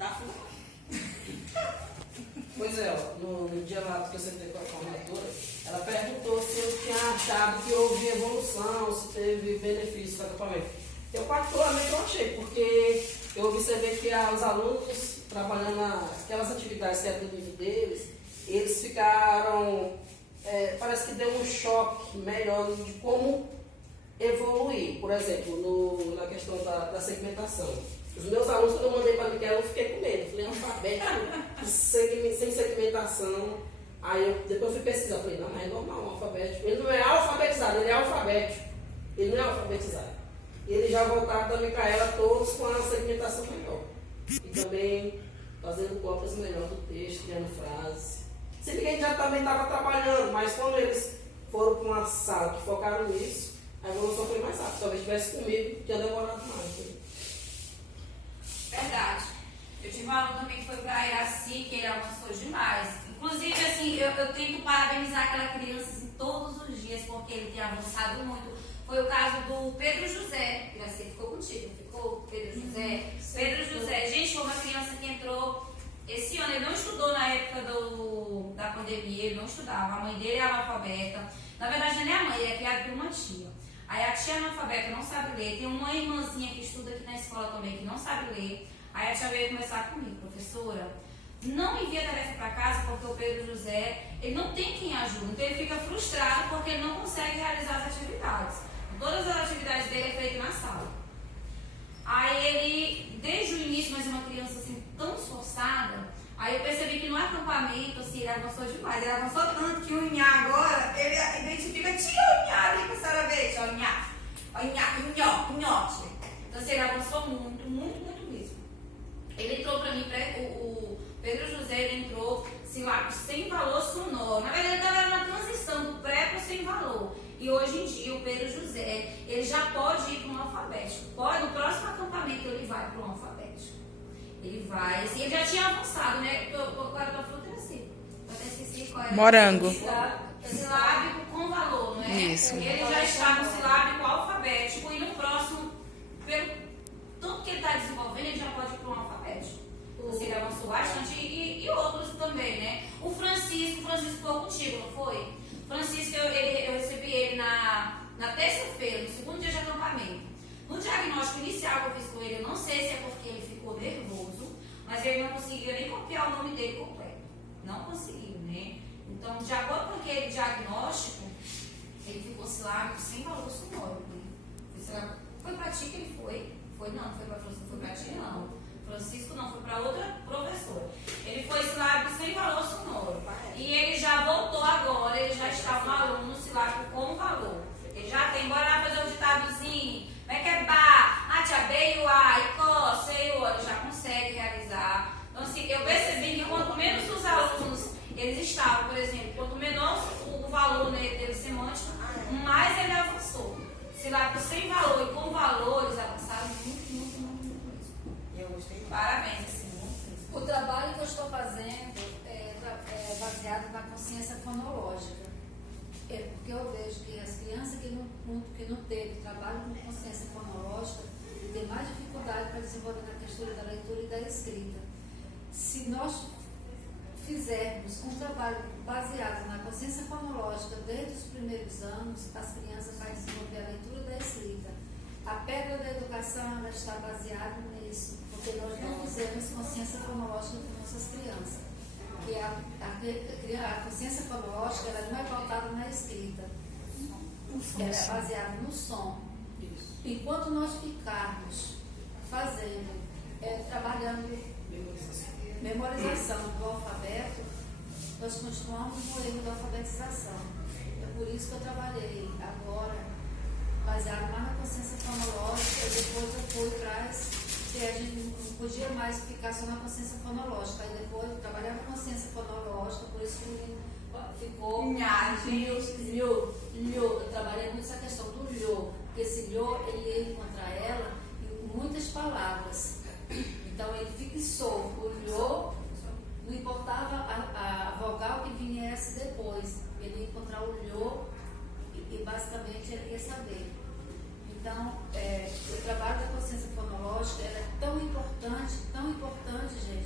Tá fumando. Pois é, ó, no dia lá que eu sentei com a formatura, ela perguntou se eu tinha achado que houve evolução, se teve benefício do acampamento. Eu particularmente eu achei, porque eu observei que os alunos trabalhando naquelas atividades que é do nível deles, eles ficaram, parece que deu um choque melhor de como evoluir. Por exemplo, na questão da segmentação. Os meus alunos, quando eu mandei para a Miguel, eu fiquei com medo. Falei, alfabético, sem segmentação. Aí depois eu fui pesquisar. Falei, não, mas é normal, um alfabético. Ele não é alfabetizado, ele é alfabético. Ele não é alfabetizado. E eles já voltaram da Micaela todos com a segmentação melhor. E também fazendo cópias melhor do texto, criando frases. Se bem que a gente já também estava trabalhando, mas quando eles foram para uma sala que focaram nisso, a evolução foi mais rápida. Talvez tivesse comigo, tinha demorado mais. Verdade. Eu tive um aluno também que foi para a Iraci, que ele avançou demais. Inclusive, assim, eu tento parabenizar aquela criança assim, todos os dias, porque ele tem avançado muito. Foi o caso do Pedro José. Iraci ficou contigo, ficou Pedro José? Pedro José. Gente, foi uma criança que entrou esse ano. Ele não estudou na época da pandemia, ele não estudava. A mãe dele é analfabeta. Na verdade, não é a mãe, ele é criado por uma tia. Aí a tia analfabeta não sabe ler, tem uma irmãzinha que estuda aqui na escola também que não sabe ler. Aí a tia veio conversar comigo, professora, não envia tarefa para casa porque o Pedro José, ele não tem quem ajude, então ele fica frustrado porque ele não consegue realizar as atividades. Todas as atividades dele é feita na sala. Aí ele, desde o início, mas uma criança assim tão esforçada, aí eu percebi que no acampamento, assim, ele avançou demais. Ele avançou tanto que o Inhá agora, ele identifica tia o Inhá ali com a senhora verde. Ó, Inhá, Inhote. Então, assim, ele avançou muito, muito, muito mesmo. Ele entrou pra mim, o Pedro José, ele entrou, assim, lá, sem valor sonoro. Na verdade, ele estava na transição do pré para o sem valor. E hoje em dia, o Pedro José, ele já pode ir para um alfabético. No próximo acampamento, ele vai para um alfabético. Ele vai, assim, ele já tinha avançado, né? Agora eu tô falando assim. Eu até esqueci qual é. Morango. Silábico com valor, não é? Isso. Ele já está no silábico alfabético e no próximo, pelo tudo que ele está desenvolvendo, ele já pode ir para um alfabético. Assim, ele avançou bastante e outros também, né? O Francisco ficou contigo, não foi? Francisco, eu recebi ele na terça-feira, no segundo dia de acampamento. No diagnóstico inicial que eu fiz com ele, eu não sei se é porque ele ficou nervoso, mas ele não conseguia nem copiar o nome dele completo. Não conseguiu, né? Então, de acordo com aquele diagnóstico, ele ficou silábico sem valor sonoro. Né? Foi para ti que ele foi? Não foi para Francisco, foi para ti não. Francisco não, foi para outra professora. Ele foi silábico sem valor sonoro. E ele já voltou agora, ele já está um aluno silábico com valor. Ele já tem, bora lá fazer o ditadozinho. Como é que é ba? Tia, beio, a, icó, sei, ele já consegue realizar. Então, assim, eu percebi que quanto menos os alunos eles estavam, por exemplo, quanto menor o valor dele semântico, mais ele avançou. Silábico sem valor e com valor, eles avançaram muito, muito, muito, muito mesmo. Eu gostei. Parabéns, assim, muito mesmo. O trabalho que eu estou fazendo é baseado na consciência fonológica. Porque eu vejo que as crianças que não teve trabalho com consciência fonológica têm mais dificuldade para desenvolver na textura da leitura e da escrita. Se nós fizermos um trabalho baseado na consciência fonológica desde os primeiros anos, as crianças vão desenvolver a leitura e da escrita. A pedra da educação ela está baseada nisso, porque nós não fizemos consciência fonológica com nossas crianças. Que a consciência fonológica ela não é pautada na escrita, ela é baseada no som. Enquanto nós ficarmos fazendo, trabalhando memorização do alfabeto, nós continuamos no erro da alfabetização. É por isso que eu trabalhei agora, baseado lá na consciência fonológica, e depois eu fui para que a gente não podia mais ficar só na consciência fonológica. Aí depois eu trabalhava com consciência fonológica, por isso que ficou lho. Eu trabalhei muito essa questão do lho, porque esse lho, ele ia encontrar ela em muitas palavras. Então ele fixou o lho, não importava a vogal que viesse depois, ele ia encontrar o lho e basicamente ele ia saber. Então, o trabalho da consciência fonológica ela é tão importante, gente,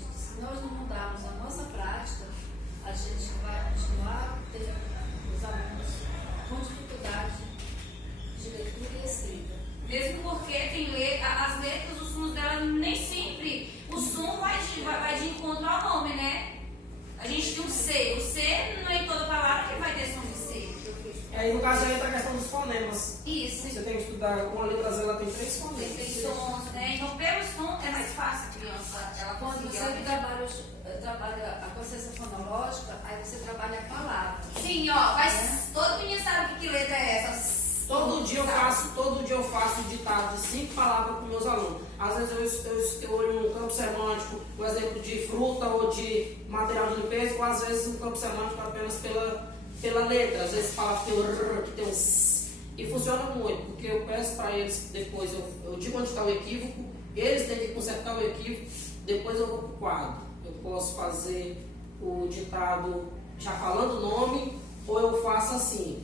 Aí no caso entra a questão dos fonemas. Isso. Você tem que estudar, uma letra Z ela tem 3 fonemas. Tem sons, né? Então, pelo som é mais fácil a criança, ela Quando conseguir. você trabalha a consciência fonológica, aí você trabalha a palavra. Sim, ó, mas todo menino sabe que letra é essa. Todo dia eu faço ditado de 5 palavras com meus alunos. Às vezes eu olho um campo semântico, um exemplo de fruta ou de material de limpeza, ou às vezes um campo semântico apenas pela letra. Às vezes fala que tem um s. E funciona muito, porque eu peço para eles depois, eu digo onde está o equívoco, eles têm que consertar o equívoco, depois eu vou para o quadro. Eu posso fazer o ditado já falando o nome, ou eu faço assim.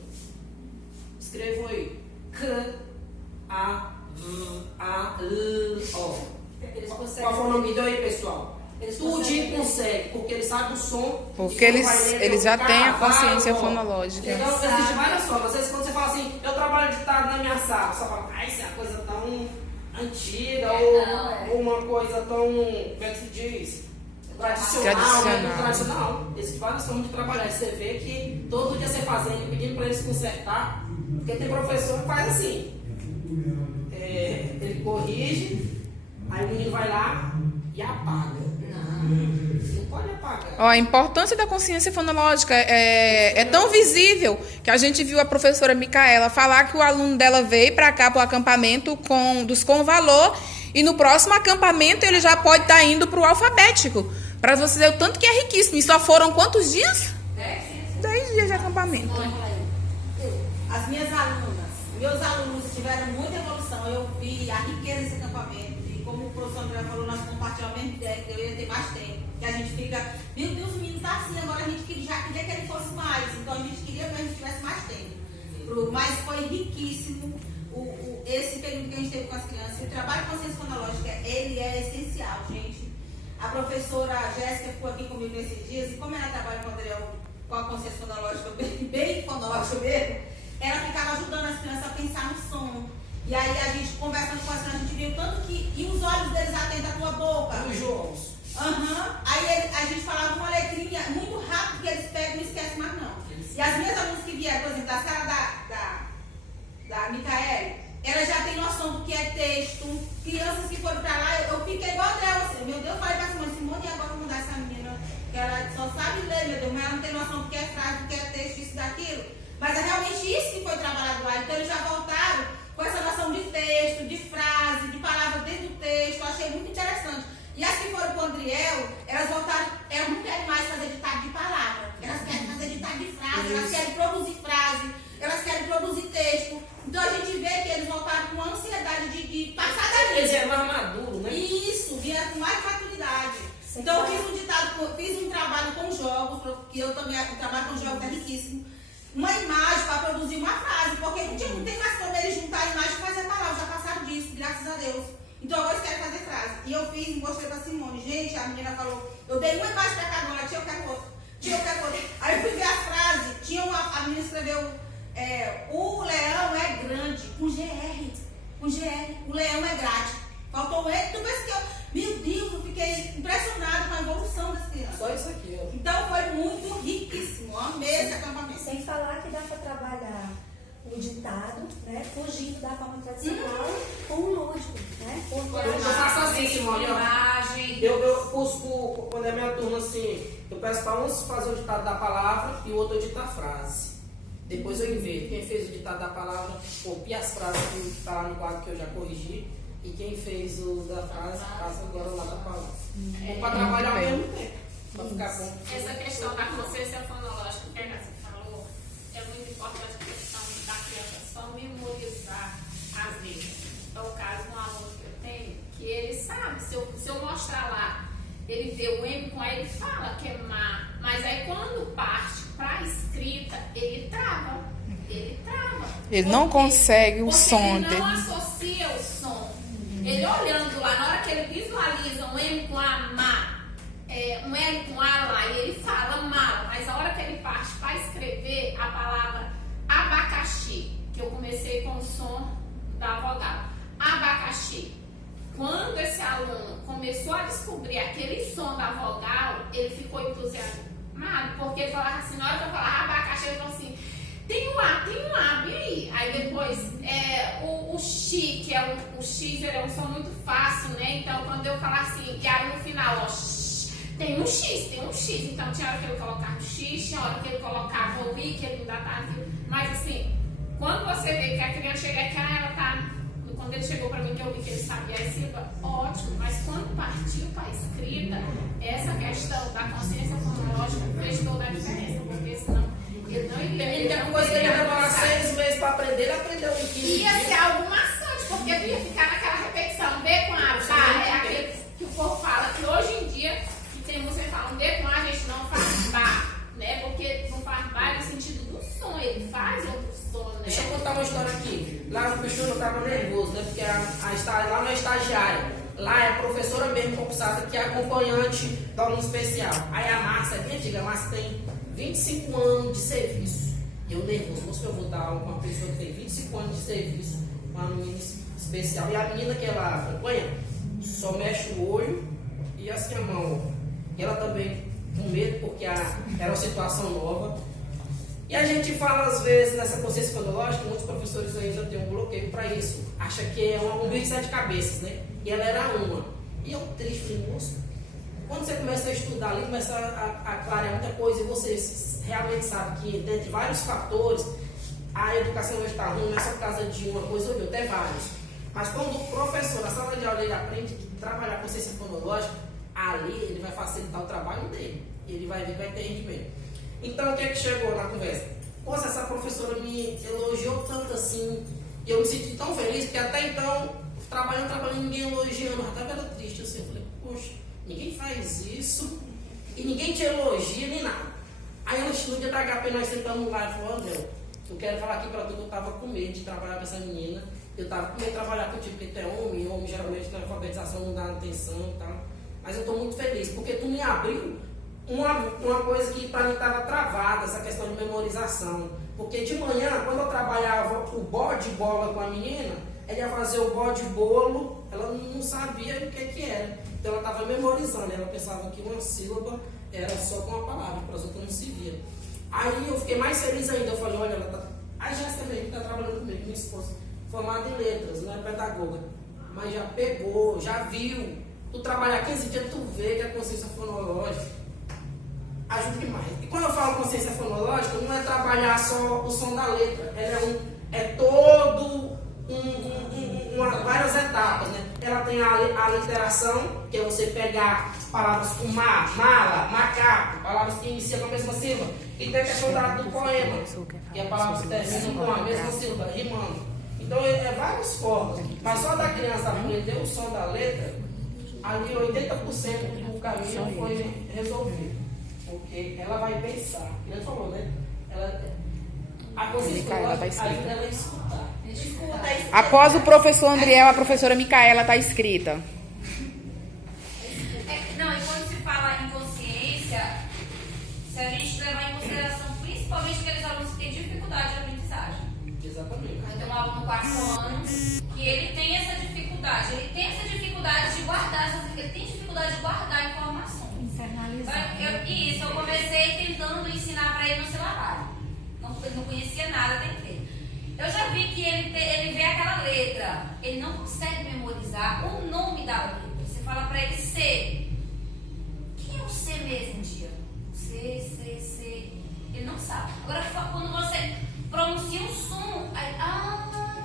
Escrevo aí. K, A, V, A, L, O. Qual foi o nome aí, pessoal? Tudinho consegue, porque eles sabem o som. Porque eles já têm a consciência fonológica. Então, existem várias formas. Às vezes, quando você fala assim, eu trabalho ditado na minha sala, você fala, ai, isso é uma coisa tão antiga, ou uma coisa tão, como é que se diz? Tradicional. Existem várias formas de trabalhar. Você vê que todo dia você fazendo, pedindo para eles consertar, porque tem professor que faz assim. Ele corrige, aí o menino vai lá e apaga. Não pode apagar. Ó, a importância da consciência fonológica é tão visível que a gente viu a professora Micaela falar que o aluno dela veio para cá, para o acampamento com valor, e no próximo acampamento ele já pode estar indo para o alfabético. Para você ver o tanto que é riquíssimo. E só foram quantos dias? 10 dias de acampamento. As minhas alunas, meus alunos tiveram muita evolução. Eu vi a riqueza desse acampamento. E como o professor André falou, nós compartilhamos a mesma ideia, que eu ia ter mais tempo. Que a gente fica, meu Deus, o menino tá assim, agora a gente já queria que ele fosse mais. Então a gente queria que a gente tivesse mais tempo. Mas foi riquíssimo esse período que a gente teve com as crianças. O trabalho de consciência fonológica, ele é essencial, gente. A professora Jéssica ficou aqui comigo nesses dias, e como ela trabalha com a consciência fonológica, bem fonológica mesmo, ela ficava ajudando as crianças a pensar no som. E aí a gente, conversando com as crianças, a gente viu tanto que... E os olhos deles atentam à tua boca. Os jogos. Aí a gente falava uma letrinha muito rápido que eles pegam e não esquecem mais não. E as minhas alunas que vieram, por exemplo, da sala da Micaele, ela já tem noção do que é texto. Crianças que foram pra lá, eu fiquei igual dela, assim, meu Deus, eu falei pra Simone, e agora vou mudar essa menina, que ela só sabe ler, meu Deus, mas ela não tem noção do que é frase, do que é texto, isso e daquilo. Mas é realmente isso que foi trabalhado lá. Então eles já voltaram com essa noção de texto, de frase, de palavra dentro do texto. Eu achei muito interessante. E as que foram com o Andriel, elas voltaram, elas não querem mais fazer ditado de palavra. Elas querem fazer ditado de frase, elas querem produzir frase, elas querem produzir texto. Então a gente vê que eles voltaram com uma ansiedade de passar dali. Eles eram mais maduros, né? Isso, vieram com mais maturidade. Então eu fiz um trabalho com jogos, que eu também, o trabalho com jogos é riquíssimo. Uma imagem para produzir uma frase, porque não tem mais como eles juntar a imagem e fazer a palavra, já passaram disso, graças a Deus. Então agora eles querem fazer frase. E eu fiz, mostrei pra Simone, gente, a menina falou, eu dei uma imagem pra cada uma, tia, eu quero outra, tia, eu quero outra. Aí eu fui ver a frase, a menina escreveu, o leão é grande, com GR, o leão é grade. Faltou o E, tu pensa que meu Deus, eu fiquei impressionada com a evolução das crianças. Só isso aqui, ó. Então foi muito riquíssimo, amei esse acampamento. Sem falar que dá para trabalhar o ditado, né, fugindo da forma tradicional com o lúdico, né? Porque Eu faço assim, Simone, ó. Imagem. Eu busco, quando é minha turma assim, eu peço para uns fazer o ditado da palavra e o outro editar a frase. Depois eu inverto. Quem fez o ditado da palavra, copia as frases que está lá no quadro que eu já corrigi. E quem fez o da frase, passa agora lá da palavra. Para trabalhar ao mesmo tempo. Para ficar bom. Essa questão da consciência fonológica que a Jéssica falou é muito importante, a questão da criança só memorizar as letras. Então, o caso de um aluno que eu tenho, que ele sabe, se eu mostrar lá, ele vê o M com A, ele fala que é má, mas aí quando parte para a escrita, ele trava. Ele não consegue o som ele dele. não associa o som. Ele olhando lá, na hora que ele visualiza um M com A, má, um L com A lá, e ele fala mal, mas a hora que ele parte para escrever a palavra abacaxi, que eu comecei com o som da vogal, abacaxi. Quando esse aluno começou a descobrir aquele som da vogal, ele ficou entusiasmado, porque ele falava assim, na hora que eu falava abacaxi, ele falou assim, tem um A, e aí? Aí depois, o X, que é o X, ele é um som muito fácil, né? Então, quando eu falar assim, que aí no final, ó, tem um X. Então, tinha hora que ele colocava o X, tinha hora que ele colocava o I, que ele ainda tá aqui. Mas, assim, quando você vê que a criança chega aqui, ela tá... Quando ele chegou para mim, que eu vi que ele sabia a sílaba, ótimo. Mas quando partiu para a escrita, essa questão da consciência fonológica fez toda a diferença, porque senão ele não iria. Tem uma coisa que ele demora 6 meses para aprender, ele aprendeu em 15 Ia dias. ser algo maçante, porque ia ficar naquela repetição. B com A, tá? É aquele que o povo fala que hoje em dia, que tem você falando D com A, a gente não faz bar, né? Porque não faz bar no sentido do som, ele faz outro som, né? Deixa eu contar uma história aqui. Lá no bicho eu estava nervoso, né? Porque lá não é estagiária. Lá é a professora mesmo concursada, que é acompanhante do aluno especial. Aí a Márcia, é bem antiga, a Márcia tem 25 anos de serviço. E eu nervoso, moço, que eu vou dar aula com uma pessoa que tem 25 anos de serviço, uma menina especial. E a menina que ela acompanha só mexe o olho e assim a mão. E ela também com medo, porque era uma situação nova. E a gente fala, às vezes, nessa consciência fonológica, muitos professores ainda têm um bloqueio para isso. Acha que é um bicho de 7 cabeças, né? E ela era uma. E eu triste, falei, moço, quando você começa a estudar ali, começa a clarear muita coisa e você realmente sabe que, dentre vários fatores, a educação hoje está ruim, não é só por causa de uma coisa ou de outra, é vários. Mas quando o professor, na sala de aula, ele aprende a trabalhar a consciência fonológica, ali ele vai facilitar o trabalho dele. Ele vai ver que vai ter rendimento. Então, o que é que chegou na conversa? Poxa, essa professora me elogiou tanto assim, e eu me senti tão feliz, porque até então, trabalhando, ninguém elogiando, eu estava era triste assim. Eu falei, poxa, ninguém faz isso, e ninguém te elogia, nem nada. Aí, no dia da HP, nós sentamos lá e falamos, André, eu quero falar aqui para tu que eu estava com medo de trabalhar com essa menina, eu estava com medo de trabalhar contigo, porque tu é homem geralmente na alfabetização não dá atenção e tal, mas eu estou muito feliz, porque tu me abriu uma coisa que para mim estava travada, essa questão de memorização. Porque de manhã, quando eu trabalhava o bode-bola com a menina, ela ia fazer o bode-bolo, ela não sabia o que era. Então ela estava memorizando, ela pensava que uma sílaba era só com uma palavra, para as outras não se via. Aí eu fiquei mais feliz ainda, eu falei, olha, ela tá... A Jéssica também está trabalhando comigo, minha esposa, formada em letras, não é pedagoga, mas já pegou, já viu. Tu trabalhar 15 dias, tu vê que a consciência fonológica ajuda demais. E quando eu falo consciência fonológica, não é trabalhar só o som da letra, ela várias etapas, né? Ela tem a literação, que é você pegar palavras com mala, macaco, palavras que iniciam com a mesma sílaba, e tem a questão do poema, que é palavras que terminam com a mesma sílaba, rimando. Então é várias formas, mas só da criança aprender o som da letra, ali 80% do caminho foi resolvido. Porque ela vai pensar, como ele falou, né? A consciência fonológica ajuda ela a escutar. Após o professor Andriel, a professora Micaela está escrita. Não, e quando se fala em consciência, se a gente levar em consideração principalmente aqueles alunos que têm dificuldade de aprendizagem. Exatamente. Eu tenho um aluno no 4º ano que ele tem essa dificuldade de guardar, ele tem dificuldade de guardar informações. Internalizar. Isso, eu comecei tentando ensinar para ele no celular. Ele não conhecia nada até que eu já vi que ele vê aquela letra, ele não consegue memorizar o nome da letra. Você fala para ele C. Quem é o C mesmo, tia? C. Ele não sabe. Agora, quando você pronuncia um som, aí,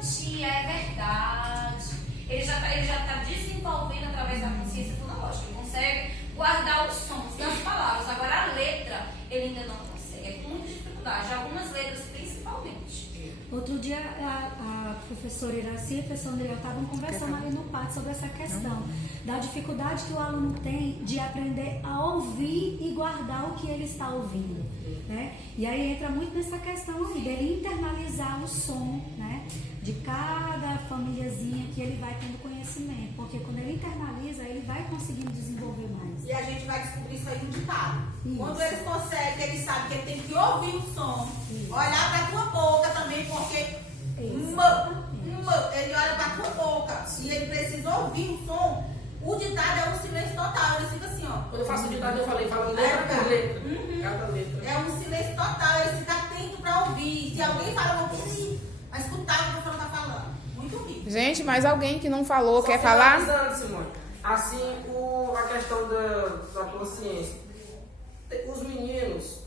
tia, é verdade. Ele já tá desenvolvendo através da consciência fonológica. Ele consegue guardar os sons das palavras. Agora, a letra, ele ainda não consegue. É com muita dificuldade. Algumas letras, principalmente. Outro dia, a professora Iraci e a professora Andriel estavam conversando ali no pátio sobre essa questão da dificuldade que o aluno tem de aprender a ouvir e guardar o que ele está ouvindo, né? E aí entra muito nessa questão aí, dele internalizar o som, né? De cada famíliazinha que ele vai tendo conhecimento, porque quando ele internaliza, ele vai conseguindo desenvolver mais. E a gente vai descobrir isso aí no ditado. Isso. Quando eles conseguem, eles sabem que ele tem que ouvir o som, olhar para a tua boca também, porque ele olha para a tua boca e ele precisa ouvir o som. O ditado é um silêncio total, ele fica assim, ó. Quando eu faço o ditado, eu falando letra por letra. Cada letra. É um silêncio total, ele fica atento para ouvir. Se alguém fala, eu vou ouvir. Vai escutar o que o professor está falando. Muito rico. Gente, mais alguém que não falou, Só quer falar? finalizando, Simone. Assim, a questão da consciência. Os meninos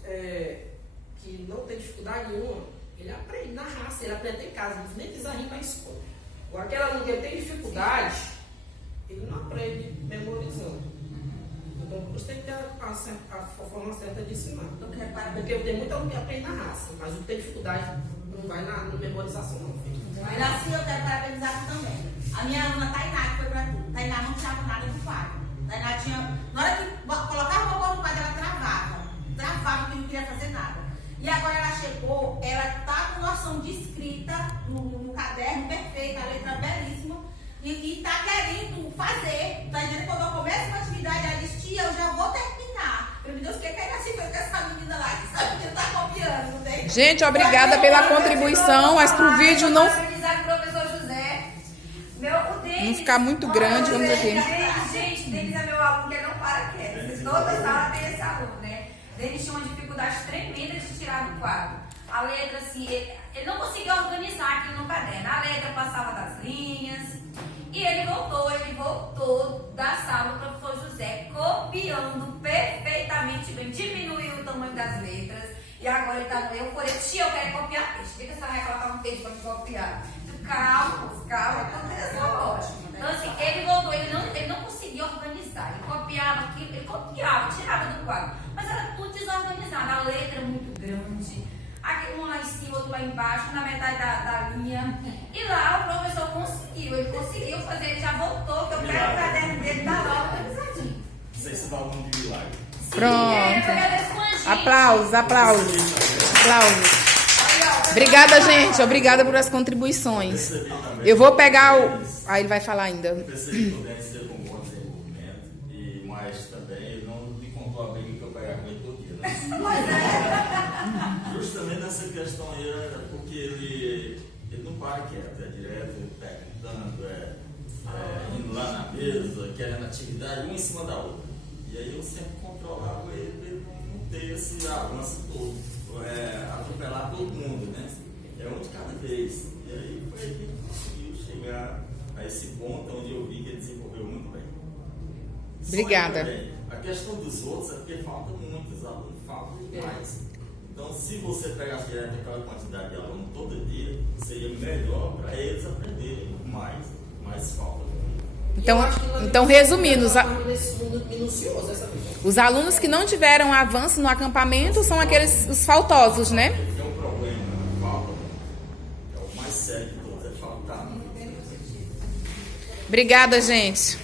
que não têm dificuldade nenhuma, ele aprende na raça, ele aprende em casa, eles nem precisam rir na escola. Agora, aquele aluno que tem dificuldade, ele não aprende memorizando. Então, você tem que ter a forma certa de ensinar. Porque tem muito aluno que aprende na raça, mas o que tem dificuldade não vai na memorização, não, filho. Mas assim eu quero parabenizar também. A minha aluna Tainá, que foi pra tudo. Tainá não tirava nada do quadro. Tainá tinha. Na hora que colocava uma cor no quadro, ela travava. Travava porque não queria fazer nada. E agora ela chegou, ela tá com noção de escrita no caderno, perfeita, a letra belíssima. E tá querendo fazer. Tá dizendo que quando eu começo uma atividade, ela diz, tia, eu já vou terminar. Meu Deus, o que é que ela se fez com essa menina lá? Que sabe que tá copiando, não tem? Gente, obrigada pela contribuição, mas pro vídeo não Professor José, não ficar muito grande, vamos aqui. Gente, Denis é meu aluno que não para quieto. Toda sala tem esse aluno, né? Denis tinha uma dificuldade tremenda de tirar do quadro. A letra, assim, ele não conseguia organizar aquilo no caderno. A letra passava das linhas. E ele voltou da sala do professor José, copiando perfeitamente bem. Diminuiu o tamanho das letras. E agora ele tá no euforia. Tia, eu quero copiar texto. Por que você vai colocar um texto para me copiar? Calma, tudo é só ótimo. Então, assim, ele voltou, ele não conseguia organizar. Ele copiava aquilo, tirava do quadro. Mas era tudo desorganizado. A letra muito grande. Um lá em cima, outro lá embaixo, na metade da linha. E lá o professor conseguiu. Ele conseguiu fazer, ele já voltou, que eu quero o caderno dele da aula organizadinho. Você se dá o nome de milagre. Pronto. Aplausos. Obrigada, gente. Obrigada por as contribuições. Eu vou pegar o... Aí ele vai falar ainda. Eu percebi que o Denis teve um bom desenvolvimento, mas também ele não me contou a briga que eu pegava com ele todo dia, né? Justamente nessa questão aí, porque ele não para quieto, é direto, perguntando, indo lá na mesa, querendo atividade, uma em cima da outra. E aí eu sempre controlava ele não ter esse avanço todo, atropelar todo mundo, né? É um de cada vez. E aí foi aí que ele conseguiu chegar a esse ponto onde eu vi que ele desenvolveu muito bem. Obrigada. Também, a questão dos outros é porque falta muitos alunos, falta demais. Então, se você pegasse direto aquela quantidade de alunos todo dia, seria melhor para eles aprenderem mais, mas falta muito. Então resumindo, Minucioso essa vez. os alunos que não tiveram avanço no acampamento são os faltosos, né? É um problema, falta. É o mais sério de todos, é faltar. Obrigada, gente.